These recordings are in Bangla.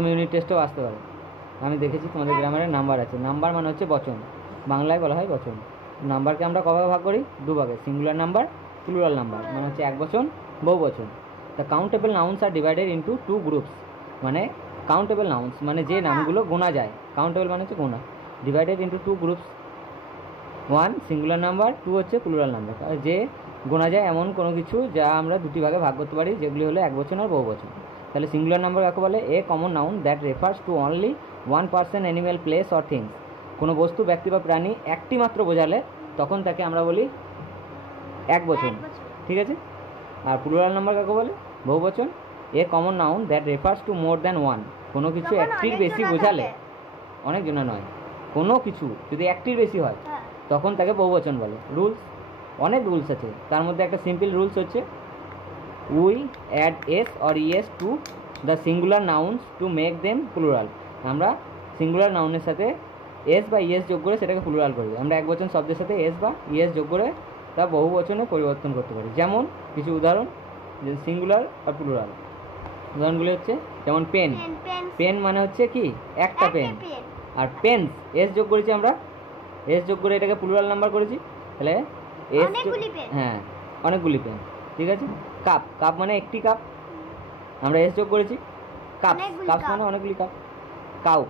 প্রথম ইউনিট টেস্টেও আসতে পারে। আমি দেখেছি তোমাদের গ্রামারে নাম্বার আছে। নাম্বার মানে হচ্ছে বচন, বাংলায় বলা হয় বচন। নাম্বারকে আমরা কভাবে ভাগ করি? দুভাগে, সিঙ্গুলার নাম্বার, প্লুরাল নাম্বার, মানে হচ্ছে এক বচন, বহু বচন। The countable nouns are divided into two groups. মানে কাউন্টেবল নাউন্স মানে যে নামগুলো গোনা যায়, কাউন্টেবল মানে হচ্ছে গোনা, divided into two groups. One singular number, two হচ্ছে প্লুরাল নাম্বার। যে গোনা যায় এমন কোনো কিছু যা আমরা দুটি ভাগে ভাগ করতে পারি, যেগুলি হলো এক বচন আর বহু বচন। তাহলে সিঙ্গুলার নাম্বার কাকে বলে? A common noun that refers to only one person, animal, place or things. কোনো বস্তু, ব্যক্তি বা প্রাণী একটি মাত্র বোঝালে তখন তাকে আমরা বলি এক বচন, ঠিক আছে? আর প্লুরাল নাম্বার কাকে বলে? বহু বচন। A common noun that refers to more than one. কোনো কিছু একটির বেশি বোঝালে, অনেকজনা নয়, কোনো কিছু যদি একটির বেশি হয় তখন তাকে বহুবচন বলে। রুলস, অনেক রুলস আছে, তার মধ্যে একটা সিম্পল রুলস হচ্ছে we add S or ES to the singular nouns to make them plural. আমরা সিঙ্গুলার নাউনের সাথে এস বা ইএস যোগ করে সেটাকে প্লুরাল করি। আমরা এক বচন শব্দের সাথে এস বা ইএস যোগ করে তা বহু বচনে পরিবর্তন করতে পারি। যেমন কিছু উদাহরণ, যে সিঙ্গুলার আর প্লুরাল উদাহরণগুলি হচ্ছে যেমন পেন। পেন মানে হচ্ছে কি? একটা পেন। আর পেন্স, এস যোগ করেছি আমরা, এস যোগ করে এটাকে প্লুরাল নাম্বার করেছি, তাহলে এস, হ্যাঁ অনেকগুলি পেন, ঠিক আছে? কাপ, কাপ মানে একটি কাপ, আমরা এস যোগ করেছি। কাপ, কাপ মানে অনেকগুলি কাপ। কাউ,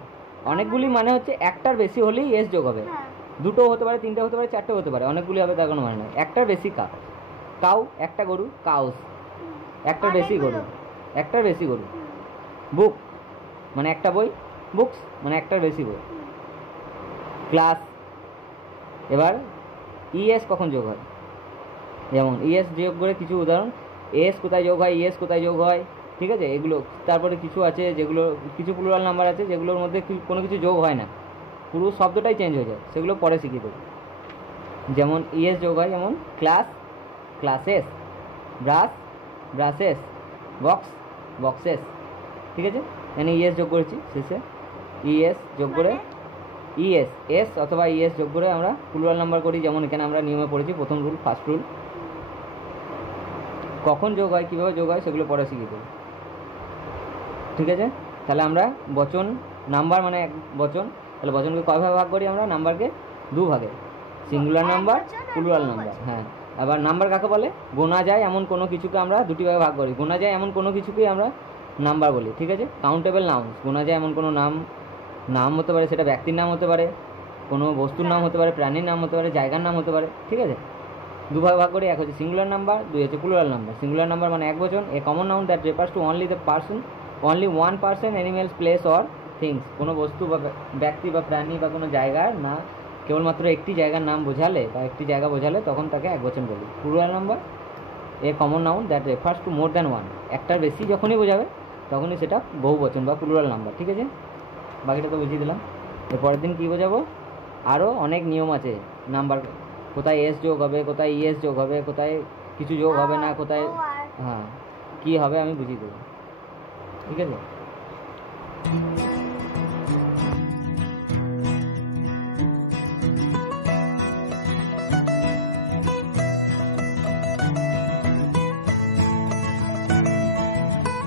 অনেকগুলি মানে হচ্ছে একটার বেশি হলেই এস যোগ হবে। দুটো হতে পারে, তিনটে হতে পারে, চারটে হতে পারে, অনেকগুলি হবে তার কোনো মানে নয়, একটার বেশি কাপ। কাউ, একটা গরু, কাউস, একটার বেশি গরু, একটার বেশি গরু। বুক মানে একটা বই, বুকস মানে একটার বেশি বই। ক্লাস, এবার ইএস কখন যোগ হয়? যেমন ইএস যোগ করে কিছু উদাহরণ, এস কোথায় যোগ হয়, ইএস কোথায় যোগ হয়, ঠিক আছে? এগুলো। তারপরে কিছু আছে যেগুলো, কিছু প্লুরাল নাম্বার আছে যেগুলোর মধ্যে কোনো কিছু যোগ হয় না, পুরো শব্দটাই চেঞ্জ হয়ে যায়, সেগুলো পরে শিখিয়ে দেবো। যেমন ইএস যোগ হয়, যেমন class, classes, brush, brushes, box, boxes, ঠিক আছে? এখানে ইএস যোগ করেছি শেষে, ইএস যোগ করে, ইএস, এস অথবা ইএস যোগ করে আমরা প্লুরাল নাম্বার করি। যেমন এখানে আমরা নিয়মে পড়েছি, প্রথম রুল, ফার্স্ট রুল। কখন যোগ হয়, কীভাবে যোগ হয়, সেগুলো পরে শিখিয়ে দেবো, ঠিক আছে? তাহলে আমরা বচন, নাম্বার মানে এক বচন, তাহলে বচনকে কয়ভাবে ভাগ করি আমরা? নাম্বারকে দু ভাগে, সিঙ্গুলার নাম্বার, প্লুরাল নাম্বার। হ্যাঁ, আবার নাম্বার কাকে বলে? গোনা যায় এমন কোনো কিছুকে আমরা দুটি ভাগে ভাগ করি। গোনা যায় এমন কোনো কিছুকেই আমরা নাম্বার বলি, ঠিক আছে? কাউন্টেবল নাউন্স, গোনা যায় এমন কোনো নাম, নাম হতে পারে, সেটা ব্যক্তির নাম হতে পারে, কোনো বস্তুর নাম হতে পারে, প্রাণীর নাম হতে পারে, জায়গার নাম হতে পারে, ঠিক আছে? দুভাগে ভাগ করি, এক হচ্ছে সিঙ্গুলার নাম্বার, দুই হচ্ছে প্লুরাল নাম্বার। সিঙ্গুলার নাম্বার মানে এক বচন, a common noun that refers to only the person, only one person, animals, place or things. কোনো বস্তু বা ব্যক্তি বা প্রাণী বা কোনো জায়গার না, কেবলমাত্র একটি জায়গার নাম বোঝালে বা একটি জায়গা বোঝালে তখন তাকে এক বচন বলি। Plural number A common noun that refers to more than one. একটার বেশি যখনই বোঝাবে তখনই সেটা বহু বচন বা প্লুরাল নাম্বার, ঠিক আছে? বাকিটা তো বুঝিয়ে দিলাম। এরপরের দিন কী বোঝাবো? আরও অনেক নিয়ম আছে নাম্বার, কোথায় এস যোগ হবে, কোথায় ইএস যোগ হবে, কোথায় কিছু যোগ হবে না, কোথায় হ্যাঁ কী হবে আমি বুঝিয়ে দেবো, ঠিক আছে?